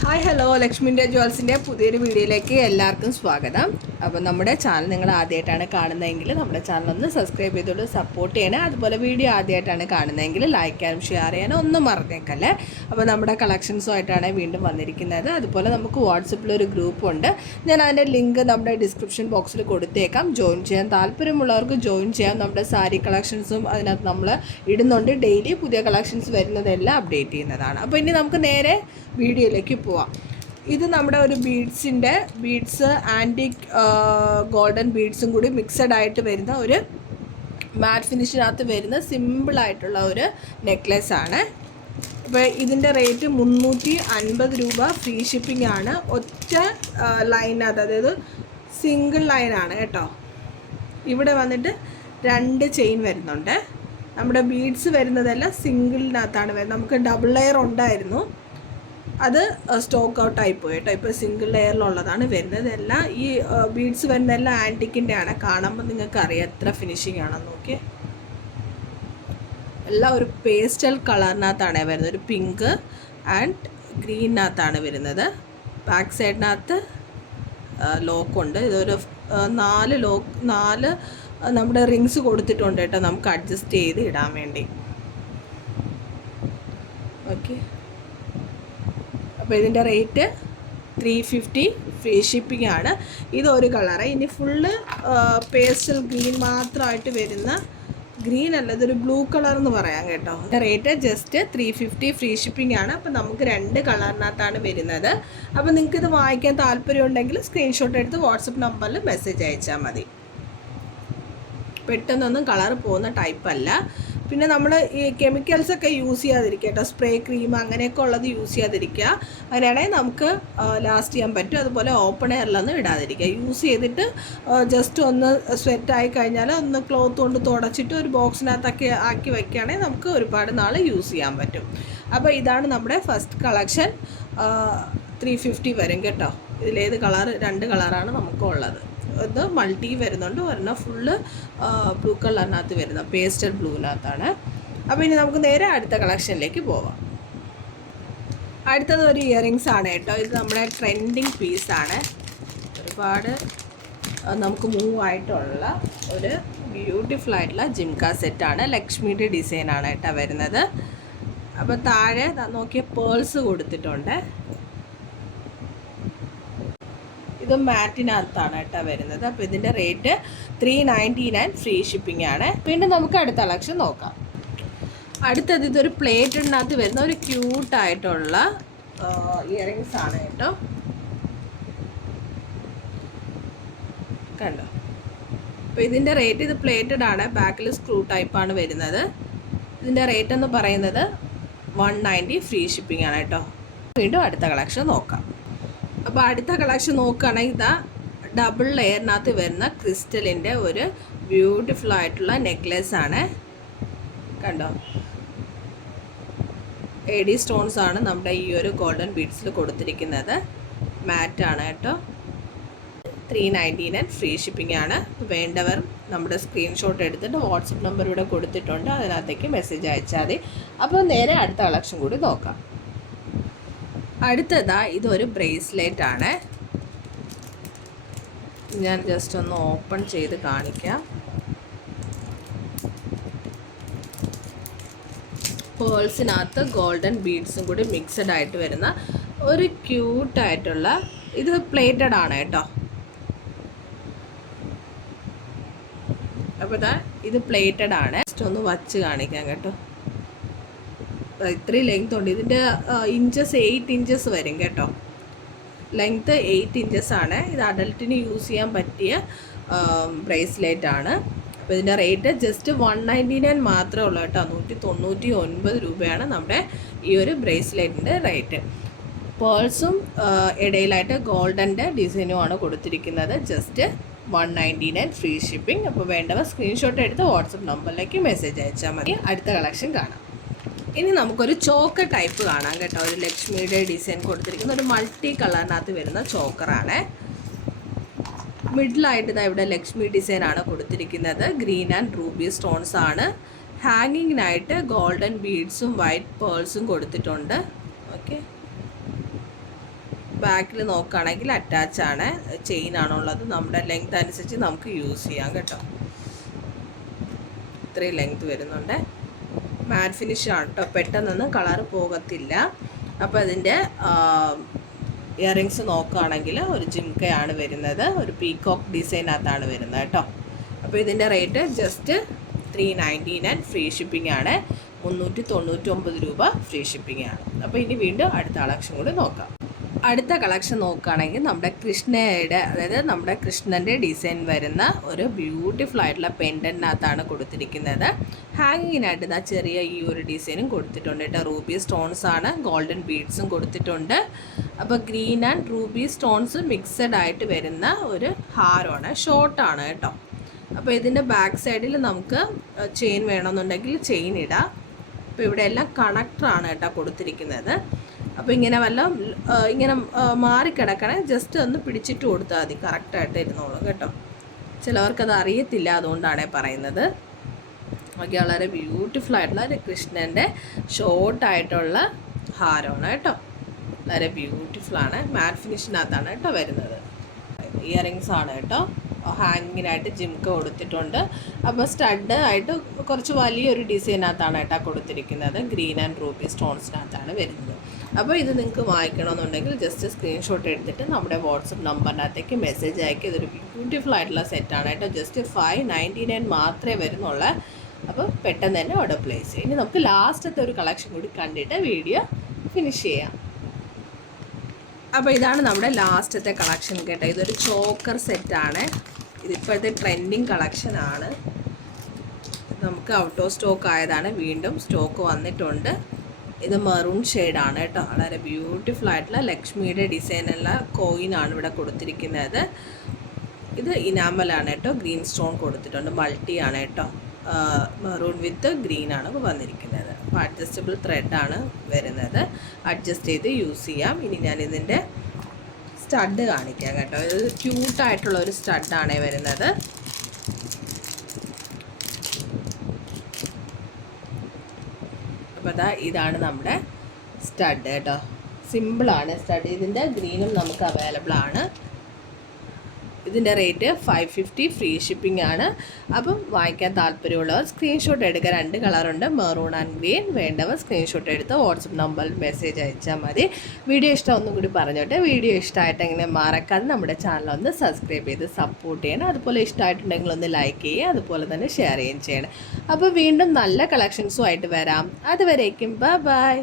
Hi hello ലക്ഷ്മിൻ്റെ ജുവൽസിൻ്റെ പുതിയൊരു വീഡിയോയിലേക്ക് എല്ലാവർക്കും സ്വാഗതം. അപ്പോൾ നമ്മുടെ ചാനൽ നിങ്ങൾ ആദ്യമായിട്ടാണ് കാണുന്നതെങ്കിൽ നമ്മുടെ ചാനൽ ഒന്ന് സബ്സ്ക്രൈബ് ചെയ്തോളൂ, സപ്പോർട്ട് ചെയ്യണേ. അതുപോലെ വീഡിയോ ആദ്യമായിട്ടാണ് കാണുന്നതെങ്കിൽ ലൈക്ക് ചെയ്യാനും ഷെയർ ചെയ്യാനും ഒന്നും മറന്നേക്കല്ലേ. അപ്പോൾ നമ്മുടെ കളക്ഷൻസുമായിട്ടാണ് വീണ്ടും വന്നിരിക്കുന്നത്. അതുപോലെ നമുക്ക് വാട്സപ്പിലൊരു ഗ്രൂപ്പുണ്ട്. ഞാൻ അതിൻ്റെ ലിങ്ക് നമ്മുടെ ഡിസ്ക്രിപ്ഷൻ ബോക്സിൽ കൊടുത്തേക്കാം. ജോയിൻ ചെയ്യാൻ താല്പര്യമുള്ളവർക്ക് ജോയിൻ ചെയ്യാം. നമ്മുടെ സാരി കളക്ഷൻസും അതിനകത്ത് നമ്മൾ ഇടുന്നുണ്ട്. ഡെയിലി പുതിയ കളക്ഷൻസ് വരുന്നതെല്ലാം അപ്ഡേറ്റ് ചെയ്യുന്നതാണ്. അപ്പോൾ ഇനി നമുക്ക് നേരെ വീഡിയോയിലേക്ക് പോവാം. ഇത് നമ്മുടെ ഒരു ബീഡ്സ് ആൻറ്റിക് ഗോൾഡൻ ബീഡ്സും കൂടി മിക്സഡ് ആയിട്ട് വരുന്ന ഒരു മാറ്റ് ഫിനിഷിനകത്ത് വരുന്ന സിമ്പിളായിട്ടുള്ള ഒരു നെക്ലെസ് ആണ്. അപ്പോൾ ഇതിൻ്റെ റേറ്റ് 350 രൂപ. ഫ്രീ ഷിപ്പിംഗ് ആണ്. ഒറ്റ ലൈനകത്ത്, അതായത് സിംഗിൾ ലൈനാണ് കേട്ടോ. ഇവിടെ വന്നിട്ട് 2 ചെയിൻ വരുന്നുണ്ട്. നമ്മുടെ ബീഡ്സ് വരുന്നതെല്ലാം സിംഗിളിനകത്താണ് വരുന്നത്. നമുക്ക് ഡബിൾ ലെയർ ഉണ്ടായിരുന്നു, അത് സ്റ്റോക്ക് ഔട്ട് ആയിപ്പോയി കേട്ടോ. ഇപ്പോൾ സിംഗിൾ ലെയറിലുള്ളതാണ് വരുന്നത്. എല്ലാം ഈ ബീഡ്സ് വരുന്നതെല്ലാം ആൻറ്റിക്കിൻ്റെ ആണ്. കാണുമ്പോൾ നിങ്ങൾക്ക് അറിയാം എത്ര ഫിനിഷിംഗ് ആണെന്ന് നോക്കി. എല്ലാം ഒരു പേസ്റ്റൽ കളറിനകത്താണ് വരുന്നത്. ഒരു പിങ്ക് ആൻഡ് ഗ്രീനകത്താണ് വരുന്നത്. ബാക്ക് സൈഡിനകത്ത് ലോക്കുണ്ട്. ഇതൊരു 4 നമ്മുടെ റിങ്സ് കൊടുത്തിട്ടുണ്ട് കേട്ടോ, നമുക്ക് അഡ്ജസ്റ്റ് ചെയ്ത് ഇടാൻ വേണ്ടി. ഓക്കെ, അപ്പോൾ ഇതിൻ്റെ റേറ്റ് 350. ഫ്രീ ഷിപ്പിംഗ് ആണ്. ഇതൊരു കളറ്. ഇനി ഫുള്ള് പേസ്റ്റൽ ഗ്രീൻ മാത്രമായിട്ട് വരുന്ന, ഗ്രീൻ അല്ല, ഇതൊരു ബ്ലൂ കളർ എന്ന് പറയാം കേട്ടോ. ഇതിൻ്റെ റേറ്റ് ജസ്റ്റ് 350. ഫ്രീ ഷിപ്പിംഗ് ആണ്. അപ്പോൾ നമുക്ക് 2 കളറിനകത്താണ് വരുന്നത്. അപ്പോൾ നിങ്ങൾക്ക് ഇത് വാങ്ങിക്കാൻ താല്പര്യം ഉണ്ടെങ്കിൽ സ്ക്രീൻഷോട്ട് എടുത്ത് വാട്സപ്പ് നമ്പറിൽ മെസ്സേജ് അയച്ചാൽ മതി. പെട്ടെന്നൊന്നും കളർ പോകുന്ന ടൈപ്പല്ല. പിന്നെ നമ്മൾ ഈ കെമിക്കൽസൊക്കെ യൂസ് ചെയ്യാതിരിക്കുക കേട്ടോ. സ്പ്രേ ക്രീം അങ്ങനെയൊക്കെ ഉള്ളത് യൂസ് ചെയ്യാതിരിക്കുക. അങ്ങനെയാണെങ്കിൽ നമുക്ക് ലാസ്റ്റ് ചെയ്യാൻ പറ്റും. അതുപോലെ ഓപ്പൺ എയറിലൊന്നും ഇടാതിരിക്കുക. യൂസ് ചെയ്തിട്ട് ജസ്റ്റ് ഒന്ന് സ്വെറ്റായി കഴിഞ്ഞാൽ ഒന്ന് ക്ലോത്ത് കൊണ്ട് തുടച്ചിട്ട് ഒരു ബോക്സിനകത്തൊക്കെ ആക്കി വയ്ക്കുകയാണെങ്കിൽ നമുക്ക് ഒരുപാട് നാൾ യൂസ് ചെയ്യാൻ പറ്റും. അപ്പോൾ ഇതാണ് നമ്മുടെ ഫസ്റ്റ് കളക്ഷൻ. 350 വരും കേട്ടോ. ഇതിലേത് കളർ, 2 കളറാണ് നമുക്കുള്ളത്. ഇത് മൾട്ടി വരുന്നുണ്ട്, ഒരെണ്ണം ഫുള്ള് ബ്ലൂ കളറിനകത്ത് വരുന്ന പേസ്റ്റൽ ബ്ലൂവിനകത്താണ്. അപ്പോൾ ഇനി നമുക്ക് നേരെ അടുത്ത കളക്ഷനിലേക്ക് പോവാം. അടുത്തത് ഒരു ഇയറിങ്സ് ആണ് കേട്ടോ. ഇത് നമ്മുടെ ട്രെൻഡിങ് പീസാണ്. ഒരുപാട് നമുക്ക് മൂവ് ആയിട്ടുള്ള ഒരു ബ്യൂട്ടിഫുൾ ആയിട്ടുള്ള ജിംക സെറ്റാണ്. ലക്ഷ്മിയുടെ ഡിസൈനാണ് കേട്ടോ വരുന്നത്. അപ്പോൾ താഴെ നോക്കിയ പേൾസ് കൊടുത്തിട്ടുണ്ട്. ഇത് മാറ്റിനകത്താണ് കേട്ടോ വരുന്നത്. അപ്പോൾ ഇതിൻ്റെ റേറ്റ് 399. ഫ്രീ ഷിപ്പിംഗ് ആണ്. വീണ്ടും നമുക്ക് അടുത്ത കളക്ഷൻ നോക്കാം. അടുത്തത് ഇതൊരു പ്ലേറ്റിനകത്ത് വരുന്ന ഒരു ക്യൂട്ടായിട്ടുള്ള ഇയറിങ്സ് ആണ് കേട്ടോ. കണ്ടോ? അപ്പോൾ ഇതിൻ്റെ റേറ്റ്, ഇത് പ്ലേറ്റഡ് ആണ്, ബാക്കിൽ സ്ക്രൂ ടൈപ്പാണ് വരുന്നത്. ഇതിൻ്റെ റേറ്റ് എന്ന് പറയുന്നത് 190. ഫ്രീ ഷിപ്പിംഗ് ആണ് കേട്ടോ. വീണ്ടും അടുത്ത കളക്ഷൻ നോക്കാം. അപ്പോൾ അടുത്ത കളക്ഷൻ നോക്കുകയാണെങ്കിൽ ഇതാ ഡബിൾ ലെയറിനകത്ത് വരുന്ന ക്രിസ്റ്റലിൻ്റെ ഒരു ബ്യൂട്ടിഫുൾ ആയിട്ടുള്ള നെക്ലെസ് ആണ്. കണ്ടോ? AD സ്റ്റോൺസ് ആണ് നമ്മുടെ ഈ ഒരു ഗോൾഡൻ ബീഡ്സിൽ കൊടുത്തിരിക്കുന്നത്. മാറ്റാണ് കേട്ടോ. 399. ഫ്രീ ഷിപ്പിംഗ് ആണ്. വേണ്ടവർ നമ്മുടെ സ്ക്രീൻഷോട്ട് എടുത്തിട്ട് വാട്സപ്പ് നമ്പർ ഇവിടെ കൊടുത്തിട്ടുണ്ട്, അതിനകത്തേക്ക് മെസ്സേജ് അയച്ചാൽ മതി. അപ്പോൾ നേരെ അടുത്ത കളക്ഷൻ കൂടി നോക്കാം. അടുത്തതാ ഇതൊരു ബ്രേസ്ലെറ്റ് ആണ്. ഞാൻ ജസ്റ്റ് ഒന്ന് ഓപ്പൺ ചെയ്ത് കാണിക്കാം. പേൾസിനകത്ത് ഗോൾഡൻ ബീഡ്സും കൂടി മിക്സഡ് ആയിട്ട് വരുന്ന ഒരു ക്യൂട്ടായിട്ടുള്ള, ഇത് പ്ലേറ്റഡ് ആണ് കേട്ടോ. അപ്പോൾ ഇത് പ്ലേറ്റഡ് ആണ്. ജസ്റ്റ് ഒന്ന് വച്ച് കാണിക്കാം കേട്ടോ. ഇത്രയും ലെങ്ത് ഉണ്ട്. ഇതിൻ്റെ ഇഞ്ചസ് 8 ഇഞ്ചസ് വരും കേട്ടോ. ലെങ്ത്ത് 8 ഇഞ്ചസ് ആണ്. ഇത് അഡൽട്ടിന് യൂസ് ചെയ്യാൻ പറ്റിയ ബ്രേസ്ലെറ്റ് ആണ്. അപ്പോൾ ഇതിൻ്റെ റേറ്റ് ജസ്റ്റ് 199 മാത്രമേ ഉള്ളൂ കേട്ടോ. 199 രൂപയാണ് നമ്മുടെ ഈ ഒരു ബ്രേസ്ലെറ്റിൻ്റെ റേറ്റ്. പേൾസും ഇടയിലായിട്ട് ഗോൾഡൻ്റെ ഡിസൈനുമാണ് കൊടുത്തിരിക്കുന്നത്. ജസ്റ്റ് 199. Free shipping. അപ്പോൾ വേണ്ടവർ സ്ക്രീൻഷോട്ട് എടുത്ത് വാട്സപ്പ് നമ്പറിലേക്ക് മെസ്സേജ് അയച്ചാൽ മതി. അടുത്ത കളക്ഷൻ കാണാം. ഇനി നമുക്കൊരു ചോക്കർ ടൈപ്പ് കാണാം കേട്ടോ. ഒരു ലക്ഷ്മിയുടെ ഡിസൈൻ കൊടുത്തിരിക്കുന്ന ഒരു മൾട്ടി കളറിനകത്ത് വരുന്ന ചോക്കറാണ്. മിഡിലായിട്ട് ഇതാ ഇവിടെ ലക്ഷ്മി ഡിസൈനാണ് കൊടുത്തിരിക്കുന്നത്. ഗ്രീൻ ആൻഡ് റൂബി സ്റ്റോൺസ് ആണ്. ഹാങ്ങിങ്ങിനായിട്ട് ഗോൾഡൻ ബീഡ്സും വൈറ്റ് പേൾസും കൊടുത്തിട്ടുണ്ട്. ഓക്കെ, ബാക്കിൽ നോക്കുകയാണെങ്കിൽ അറ്റാച്ചാണ്, ചെയിനാണുള്ളത്. നമ്മുടെ ലെങ്ത് അനുസരിച്ച് നമുക്ക് യൂസ് ചെയ്യാം കേട്ടോ. ഇത്രയും ലെങ്ത് വരുന്നുണ്ട്. മാറ്റ് ഫിനിഷാണ് കേട്ടോ, പെട്ടെന്നൊന്നും കളർ പോകത്തില്ല. അപ്പോൾ അതിൻ്റെ ഇയറിങ്സ് നോക്കുകയാണെങ്കിൽ ഒരു ജിംക്കയാണ് വരുന്നത്, ഒരു പീകോക്ക് ഡിസൈനകത്താണ് വരുന്നത് കേട്ടോ. അപ്പോൾ ഇതിൻ്റെ റേറ്റ് ജസ്റ്റ് 399 ഫ്രീ ഷിപ്പിംഗ് ആണ്. 399 രൂപ ഫ്രീ ഷിപ്പിംഗ് ആണ്. അപ്പോൾ ഇനി വീണ്ടും അടുത്ത കളക്ഷൻ കൂടി നോക്കാം. അടുത്ത കളക്ഷൻ നോക്കുകയാണെങ്കിൽ നമ്മുടെ കൃഷ്ണയുടെ, അതായത് നമ്മുടെ കൃഷ്ണൻ്റെ ഡിസൈൻ വരുന്ന ഒരു ബ്യൂട്ടിഫുൾ ആയിട്ടുള്ള പെൻഡൻറ്റിനകത്താണ് കൊടുത്തിരിക്കുന്നത്. ഹാങ്ങിങ്ങിനായിട്ട് ഇതാ ചെറിയ ഈ ഒരു ഡിസൈനും കൊടുത്തിട്ടുണ്ട് കേട്ടോ. റൂബി സ്റ്റോൺസ് ആണ്, ഗോൾഡൻ ബീഡ്സും കൊടുത്തിട്ടുണ്ട്. അപ്പോൾ green and Ruby stones mixed ആയിട്ട് വരുന്ന ഒരു ഹാരമാണ്, ഷോർട്ടാണ് കേട്ടോ. അപ്പോൾ ഇതിൻ്റെ ബാക്ക് സൈഡിൽ നമുക്ക് ചെയിൻ വേണമെന്നുണ്ടെങ്കിൽ ചെയിൻ ഇടാം. അപ്പോൾ ഇവിടെ എല്ലാം കണക്ടറാണ് കേട്ടോ കൊടുത്തിരിക്കുന്നത്. അപ്പോൾ ഇങ്ങനെ ഇങ്ങനെ മാറിക്കിടക്കണേ, ജസ്റ്റ് ഒന്ന് പിടിച്ചിട്ട് കൊടുത്താൽ മതി, കറക്റ്റായിട്ട് ഇരുന്നോളും കേട്ടോ. ചിലവർക്കത് അറിയത്തില്ല, അതുകൊണ്ടാണ് പറയുന്നത്. ഓക്കെ, വളരെ ബ്യൂട്ടിഫുൾ ആയിട്ടുള്ള ഒരു കൃഷ്ണൻ്റെ ഷോർട്ടായിട്ടുള്ള ഹാരമാണ് കേട്ടോ. വളരെ ബ്യൂട്ടിഫുള്ളാണ്. മാറ്റ് ഫിനിഷിനകത്താണ് കേട്ടോ വരുന്നത്. ഇയറിങ്സ് ആണ് കേട്ടോ. ഹാങ്ങിങ്ങിനായിട്ട് ജിംക്ക കൊടുത്തിട്ടുണ്ട്. അപ്പോൾ സ്റ്റഡ് ആയിട്ട് കുറച്ച് വലിയൊരു ഡിസൈനകത്താണ് കേട്ടോ കൊടുത്തിരിക്കുന്നത്. ഗ്രീൻ ആൻഡ് റൂബി സ്റ്റോൺസിനകത്താണ് വരുന്നത്. അപ്പോൾ ഇത് നിങ്ങൾക്ക് വാങ്ങിക്കണമെന്നുണ്ടെങ്കിൽ ജസ്റ്റ് സ്ക്രീൻഷോട്ട് എടുത്തിട്ട് നമ്മുടെ വാട്സപ്പ് നമ്പറിനകത്തേക്ക് മെസ്സേജ് അയക്കുക. ഇതൊരു ബ്യൂട്ടിഫുൾ ആയിട്ടുള്ള സെറ്റാണ് കേട്ടോ. ജസ്റ്റ് 599 മാത്രമേ വരുന്നുള്ളൂ. അപ്പോൾ പെട്ടെന്ന് തന്നെ ഓർഡർ പ്ലേസ് ചെയ്യും. ഇനി നമുക്ക് ലാസ്റ്റത്തെ ഒരു കളക്ഷൻ കൂടി കണ്ടിട്ട് വീഡിയോ ഫിനിഷ് ചെയ്യാം. അപ്പോൾ ഇതാണ് നമ്മുടെ ലാസ്റ്റത്തെ കളക്ഷൻ കേട്ടോ. ഇതൊരു ചോക്കർ സെറ്റാണ്. ഇതിപ്പോഴത്തെ ട്രെൻഡിങ് കളക്ഷനാണ്. നമുക്ക് ഔട്ട് ഓഫ് സ്റ്റോക്ക് ആയതാണ്, വീണ്ടും സ്റ്റോക്ക് വന്നിട്ടുണ്ട്. ഇത് മെറൂൺ ഷെയ്ഡാണ് കേട്ടോ. വളരെ ബ്യൂട്ടിഫുൾ ആയിട്ടുള്ള ലക്ഷ്മിയുടെ ഡിസൈനുള്ള കോയിനാണ് ഇവിടെ കൊടുത്തിരിക്കുന്നത്. ഇത് ഇനാമലാണ് കേട്ടോ. ഗ്രീൻ സ്റ്റോൺ കൊടുത്തിട്ടുണ്ട്, മൾട്ടിയാണ് കേട്ടോ. മെറൂൺ വിത്ത് ഗ്രീൻ ആണ് വന്നിരിക്കുന്നത്. അപ്പോൾ അഡ്ജസ്റ്റബിൾ ത്രെഡാണ് വരുന്നത്, അഡ്ജസ്റ്റ് ചെയ്ത് യൂസ് ചെയ്യാം. ഇനി ഞാൻ ഇതിൻ്റെ സ്റ്റഡ് കാണിക്കാം കേട്ടോ. ഇത് ക്യൂട്ടായിട്ടുള്ള ഒരു സ്റ്റഡാണ് വരുന്നത്. അപ്പോൾ ഇതാണ് നമ്മുടെ സ്റ്റഡ് കേട്ടോ. സിമ്പിളാണ് സ്റ്റഡ്. ഇതിൻ്റെ ഗ്രീനും നമുക്ക് അവൈലബിൾ ആണ്. ഇതിൻ്റെ റേറ്റ് 550 ഫ്രീ ഷിപ്പിംഗ് ആണ്. അപ്പം വാങ്ങിക്കാൻ താല്പര്യമുള്ളവർ സ്ക്രീൻഷോട്ട് എടുക്കുക. 2 കളറുണ്ട്, മെറൂൺ ആൻഡ് ഗ്രീൻ. വേണ്ടവർ സ്ക്രീൻഷോട്ട് എടുത്ത് വാട്സപ്പ് നമ്പറിൽ മെസ്സേജ് അയച്ചാൽ മതി. വീഡിയോ ഇഷ്ടം ഒന്നും കൂടി പറഞ്ഞോട്ടെ. വീഡിയോ ഇഷ്ടമായിട്ടെങ്ങനെ മറക്കാതെ നമ്മുടെ ചാനൽ ഒന്ന് സബ്സ്ക്രൈബ് ചെയ്ത് സപ്പോർട്ട് ചെയ്യണം. അതുപോലെ ഇഷ്ടമായിട്ടുണ്ടെങ്കിൽ ഒന്ന് ലൈക്ക് ചെയ്യുക, അതുപോലെ തന്നെ ഷെയർ ചെയ്യുകയും ചെയ്യണം. അപ്പോൾ വീണ്ടും നല്ല കളക്ഷൻസുമായിട്ട് വരാം. അതുവരേക്കും ബൈ.